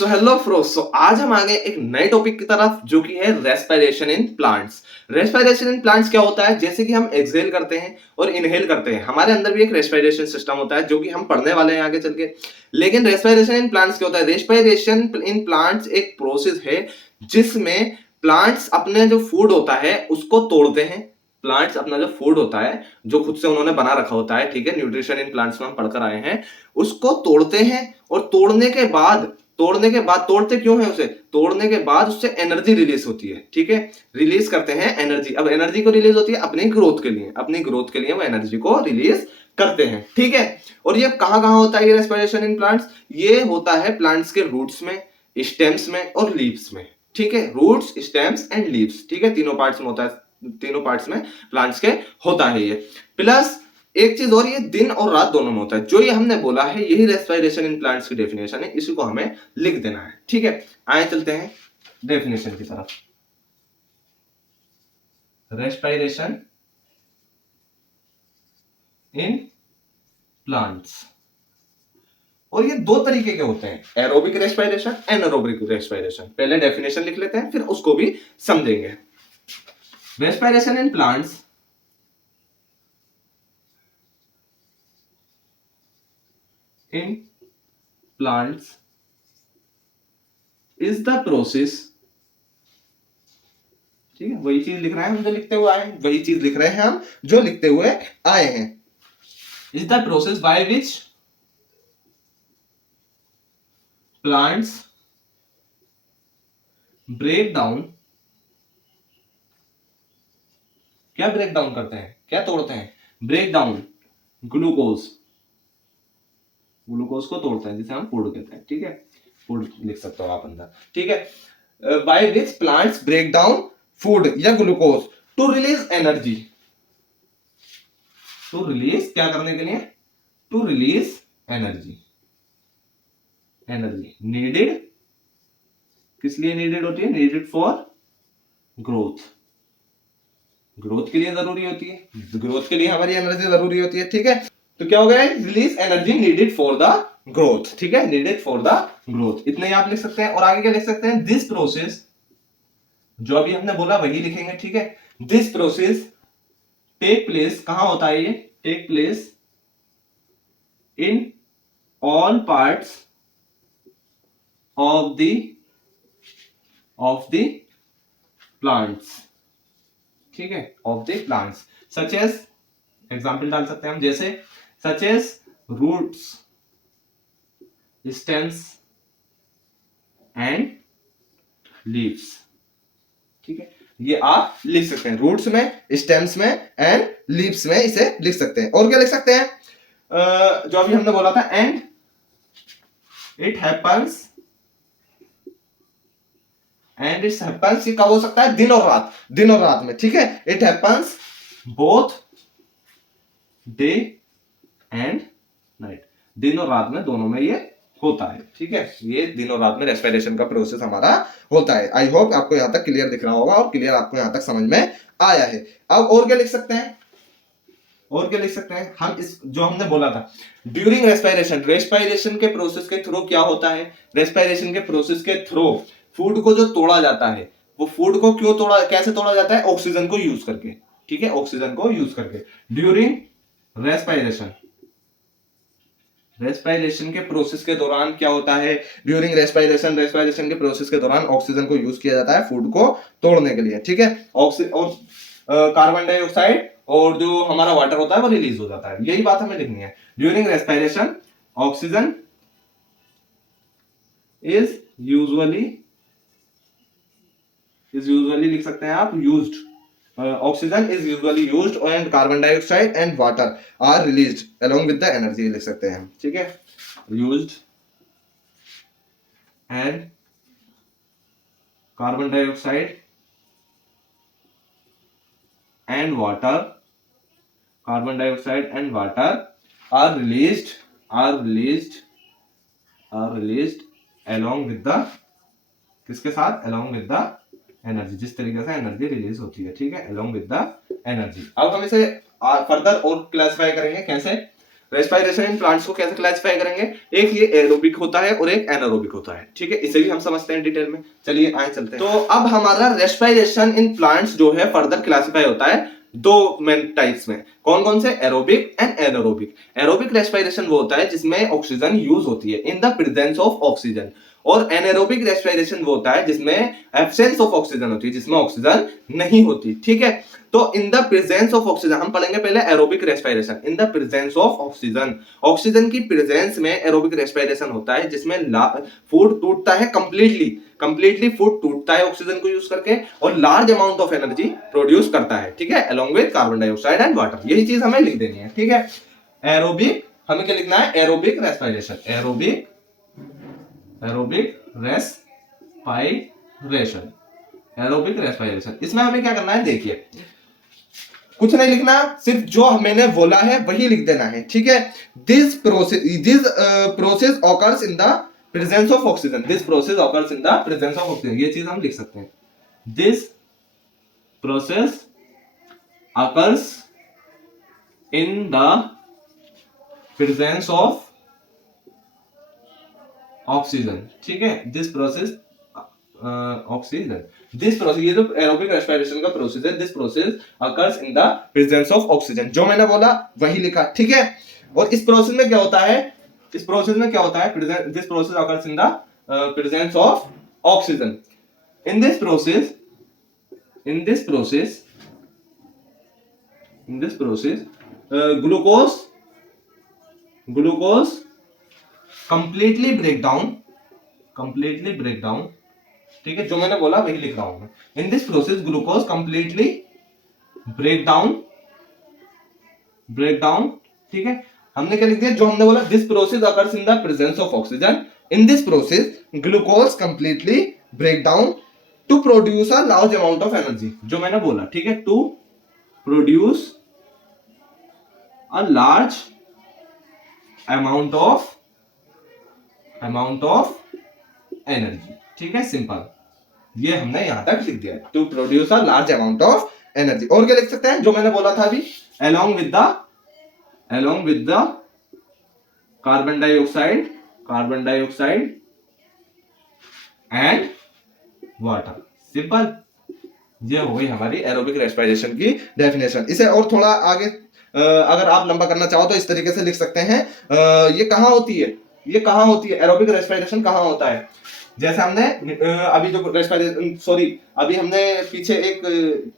So hello Frost. आज हम आ गए एक नए टॉपिक की तरफ जो कि है respiration in plants. Respiration in plants क्या होता है? जैसे कि हम एक्सहेल करते हैं और इनहेल करते हैं, हमारे अंदर भी एक रेस्पिरेशन सिस्टम होता है जो कि हम पढ़ने वाले हैं आगे चल के। लेकिन रेस्पिरेशन इन प्लांट्स क्या होता है? रेस्पिरेशन इन प्लांट्स एक प्रोसेस है जिसमें प्लांट्स अपने जो फूड होता है उसको तोड़ते हैं। प्लांट्स अपना जो फूड होता है जो खुद से उन्होंने बना रखा होता है, ठीक है, न्यूट्रिशन इन प्लांट्स में हम पढ़कर आए हैं, उसको तोड़ते हैं। और तोड़ते क्यों है? उसे तोड़ने के बाद उससे एनर्जी रिलीज होती है, ठीक है, रिलीज करते हैं एनर्जी। अब एनर्जी को रिलीज होती है अपनी ग्रोथ के लिए वो एनर्जी को रिलीज करते हैं, ठीक है। और ये कहां कहां होता है ये रेस्पिरेशन इन प्लांट्स? ये होता है प्लांट्स के रूट्स में, स्टेम्स में और लीव्स में, ठीक है। रूट्स, स्टेम्स एंड लीव्स, ठीक है, तीनों पार्ट्स में होता है, तीनों पार्ट्स में प्लांट्स के होता है ये। प्लस एक चीज और, ये दिन और रात दोनों में होता है। जो ये हमने बोला है यही रेस्पिरेशन इन प्लांट्स की डेफिनेशन है, इसी को हमें लिख देना है, ठीक है। आए चलते हैं डेफिनेशन की तरफ। रेस्पिरेशन इन प्लांट्स, और ये दो तरीके के होते हैं, एरोबिक रेस्पिरेशन, एनारोबिक रेस्पिरेशन। पहले डेफिनेशन लिख लेते हैं फिर उसको भी समझेंगे। Respiration in plants is the process, ठीक है, वही चीज लिख रहे हैं हम जो लिखते हुए आए हैं, वही चीज लिख रहे हैं हम जो लिखते हुए आए हैं। Is the process by which plants break down, क्या ब्रेक डाउन करते हैं, क्या तोड़ते हैं? ब्रेक डाउन ग्लूकोज, ग्लूकोज को तोड़ते हैं जिसे हम फूड कहते हैं, ठीक है, फूड लिख सकते हो आप अंदर, ठीक है। By which plants break down food या glucose to release energy, to release क्या करने के लिए? To release energy. Energy needed किस लिए नीडेड होती है? नीडेड फॉर ग्रोथ, ग्रोथ के लिए जरूरी होती है, ग्रोथ के लिए हमारी एनर्जी जरूरी होती है, ठीक है। तो क्या हो गया? Release energy needed for the growth, ठीक है, नीडेड फॉर द ग्रोथ, इतना ही आप लिख सकते हैं। और आगे क्या लिख सकते हैं? दिस प्रोसेस, जो अभी हमने बोला वही लिखेंगे, ठीक है। दिस प्रोसेस टेक प्लेस, कहां होता है ये? Take place in all parts of the plants, ठीक है, of the plants. Such as, example डाल सकते हैं हम, जैसे such as roots, stems and leaves, ठीक है, ये आप लिख सकते हैं। रूट्स में, स्टेम्स में एंड लीव्स में इसे लिख सकते हैं। और क्या लिख सकते हैं? जो अभी हमने बोला था, and it happens, and it's happens, ये कब हो सकता है? दिन और रात, दिन और रात में, ठीक है। It happens both day and night, दिन और रात में दोनों में ये होता है, ठीक है। ये दिन और रात में रेस्पिरेशन का प्रोसेस हमारा होता है। आई होप आपको यहां तक क्लियर दिख रहा होगा और क्लियर आपको यहां तक समझ में आया है। अब और क्या लिख सकते हैं? और क्या लिख सकते हैं हम? इस जो हमने बोला था ड्यूरिंग रेस्पिरेशन, रेस्पिरेशन के प्रोसेस के थ्रू क्या होता है? रेस्पिरेशन के प्रोसेस के थ्रू फूड को जो तोड़ा जाता है, वो फूड को क्यों तोड़ा, कैसे तोड़ा जाता है? ऑक्सीजन को यूज करके, ठीक है, ऑक्सीजन को यूज करके। ड्यूरिंग रेस्पिरेशन, रेस्पिरेशन के प्रोसेस के दौरान क्या होता है? ड्यूरिंग रेस्पिरेशन, रेस्पिरेशन के प्रोसेस के दौरान ऑक्सीजन को यूज किया जाता है फूड को तोड़ने के लिए, ठीक है। ऑक्सीजन और कार्बन डाइऑक्साइड और जो हमारा वाटर होता है वो रिलीज हो जाता है, यही बात हमें लिखनी है। During respiration oxygen is usually लिख सकते हैं आप used, oxygen is usually used and carbon dioxide and water are released along with the energy, लिख सकते हैं, ठीक है। used and carbon dioxide and water, carbon dioxide and water are released along with the, किसके साथ? along with the energy, जिस तरीके से एनर्जी रिलीज होती है, ठीक है, along with the एनर्जी। अब हम इसे फर्दर और क्लासिफाई करेंगे, कैसे? रेस्पिरेशन इन प्लांट्स को कैसे क्लासिफाई करेंगे, एक ये एरोबिक होता है और एक एनारोबिक होता है, ठीक है, इसे भी हम समझते हैं डिटेल में। चलिए आए चलते हैं। तो अब हमारा रेस्पिरेशन इन प्लांट्स जो है फर्दर क्लासिफाई होता है दो मेन टाइप्स में। कौन कौन से, aerobic and anaerobic. Aerobic respiration वो होता है जिसमें ऑक्सीजन यूज होती है इन द प्रेजेंस ऑफ ऑक्सीजन, और एनारोबिक रेस्पिरेशन वो होता है जिसमें एब्सेंस ऑफ ऑक्सीजन होती है, जिसमें ऑक्सीजन नहीं होती, ठीक है। तो इन द प्रेजेंस ऑफ ऑक्सीजन हम पढ़ेंगे पहले aerobic respiration in the presence of oxygen. Oxygen की प्रेजेंस में एरोबिक रेस्पिरेशन होता है जिसमें फूड टूटता है कंप्लीटली फूड टूटता है ऑक्सीजन को यूज करके और large amount of energy produce करता है, ठीक है, along with carbon dioxide and water. यही चीज हमें लिख देनी है, ठीक है। एरोबिक हमें क्या लिखना है, aerobic respiration, aerobic respiration, aerobic respiration. इसमें हमें क्या करना है, देखिए कुछ नहीं लिखना, सिर्फ जो मैंने बोला है वही लिख देना है, ठीक है। This process occurs in the presence of oxygen, this process occurs in the presence of oxygen, ये चीज हम लिख सकते हैं। This process occurs in the presence of oxygen, ठीक है, this process oxygen, this process, ये जो एरोबिक रेस्पिरेशन का प्रोसेस है, this process occurs in the presence of oxygen, जो मैंने बोला वही लिखा, ठीक है। और इस प्रोसेस में क्या होता है, this process occurs in the presence of oxygen. In this process glucose completely break down, ठीक है, जो मैंने बोला वही लिख रहा हूं मैं। In this process glucose completely break down, ठीक है। हमने क्या लिख दिया, जो हमने बोला, this process occurs in the presence of oxygen, in this process glucose completely break down to produce a large amount of energy, जो मैंने बोला, ठीक है, to produce a large amount of energy, ठीक है, सिंपल, ये हमने यहां तक लिख दिया, to produce a large amount of energy. और क्या लिख सकते हैं, जो मैंने बोला था अभी, along with the carbon dioxide and water, simple, ये हो गई हमारी एरोबिक रेस्पिरेशन की डेफिनेशन। इसे और थोड़ा आगे अगर आप लंबा करना चाहो तो इस तरीके से लिख सकते हैं, ये कहां होती है, एरोबिक रेस्पिरेशन कहां होता है। जैसे हमने अभी जो अभी हमने पीछे एक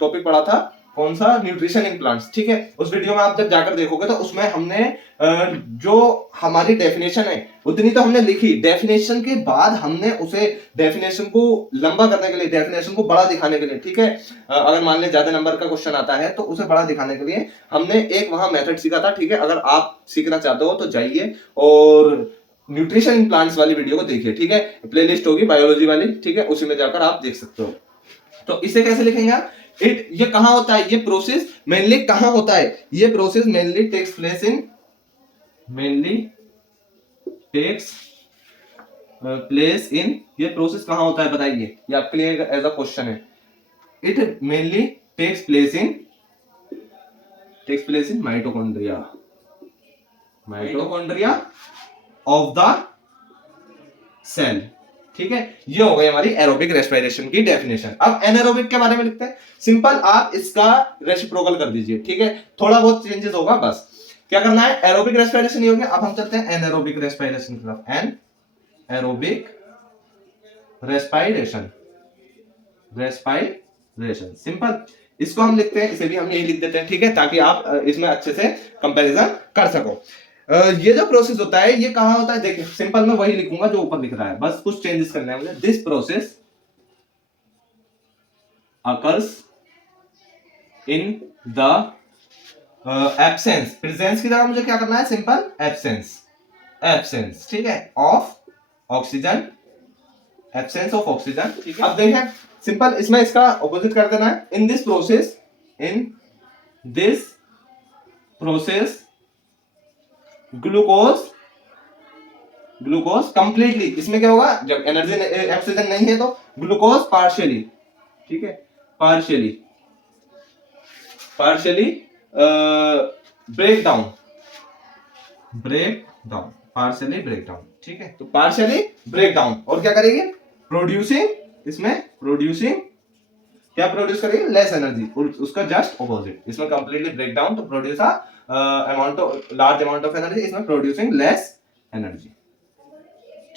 टॉपिक पढ़ा था, कौन सा, न्यूट्रिशन इन प्लांट्स, ठीक है। उस वीडियो में आप जब जाकर देखोगे तो उसमें हमने जो हमारी डेफिनेशन है उतनी तो हमने लिखी, डेफिनेशन के बाद हमने उसे डेफिनेशन को लंबा करने के लिए, डेफिनेशन को बड़ा दिखाने के लिए, ठीक है, अगर मान लें ज्यादा नंबर का क्वेश्चन आता है तो उसे बड़ा दिखाने के लिए हमने एक वहां मेथड सीखा था, ठीक है। अगर आप सीखना चाहते हो तो जाइए और न्यूट्रिशन इन प्लांट्स वाली वीडियो को देखिए, ठीक है, प्लेलिस्ट होगी बायोलॉजी वाली, ठीक है, उसी में जाकर आप देख सकते हो। तो इसे कैसे लिखेंगे आप, ये कहां होता है, ये प्रोसेस मेनली कहां होता है, ये process mainly takes place in, ये प्रोसेस कहां होता है बताइए, ये आपके लिए एज अ क्वेश्चन है। It mainly takes place in mitochondria of the cell, ठीक है। ये हो गई हमारी एरोबिक रेस्पिरेशन की डेफिनेशन। अब एनारोबिक के बारे में लिखते हैं, सिंपल, आप इसका रेसिप्रोकल कर दीजिए, ठीक है, थोड़ा बहुत चेंजेस होगा बस। क्या करना है, एरोबिक रेस्पिरेशन ही हो गया, अब हम चलते हैं एनारोबिक रेस्पिरेशन की तरफ। एनारोबिक रेस्पिरेशन, सिंपल, इसको हम लिखते हैं, इसे भी हम यही लिख देते हैं, ठीक है, ताकि आप इसमें अच्छे से कंपैरिजन कर सको। ये जो प्रोसेस होता है ये कहां होता है, देखिए सिंपल मैं वही लिखूंगा जो ऊपर लिख रहा है, बस कुछ चेंजेस करने हैं मुझे। This process occurs in the absence, presence की जगह मुझे क्या करना है, सिंपल एब्सेंस, ठीक है, of oxygen, absence of oxygen, ठीक है। अब देखें सिंपल, इसमें इसका ऑपोजिट कर देना है, इन दिस प्रोसेस ग्लूकोज कंप्लीटली, इसमें क्या होगा, जब एनर्जी ऑक्सीजन नहीं है तो ग्लूकोज पार्शियली, ठीक है, partially break down break down, partially break down, ठीक है। तो पार्शियली ब्रेक डाउन और क्या करेगी, प्रोड्यूसिंग, इसमें प्रोड्यूसिंग क्या प्रोड्यूस करेगी, लेस एनर्जी, उसका जस्ट ऑपोजिट, इसमें कंप्लीटली ब्रेक डाउन तो produce amount of large amount of energy, इसमें प्रोड्यूसिंग लेस एनर्जी,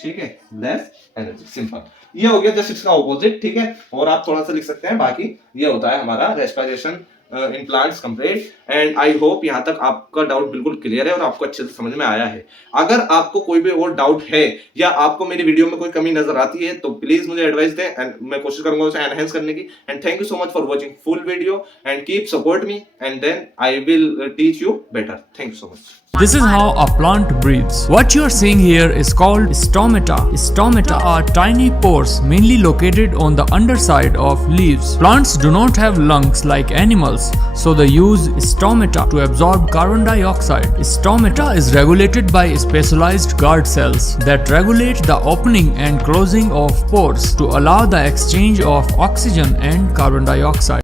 ठीक है, लेस एनर्जी, सिंपल। ये हो गया जस्ट इसका ऑपोजिट, ठीक है। और आप थोड़ा सा लिख सकते हैं, बाकी ये होता है हमारा respiration in plants complete. And I hope यहाँ तक आपका डाउट बिल्कुल क्लियर है और आपको अच्छे से समझ में आया है। अगर आपको कोई भी और डाउट है या आपको मेरी वीडियो में कोई कमी नजर आती है तो प्लीज मुझे एडवाइस दें एंड मैं कोशिश करूंगा उसे एनहेंस करने की। And thank you so much for watching full video and keep support me and then I will teach you better. Thank you so much. This is how a plant breathes. What you are seeing here is called stomata. Stomata are tiny pores mainly located on the underside of leaves. Plants do not have lungs like animals, so they use stomata to absorb carbon dioxide. Stomata is regulated by specialized guard cells that regulate the opening and closing of pores to allow the exchange of oxygen and carbon dioxide.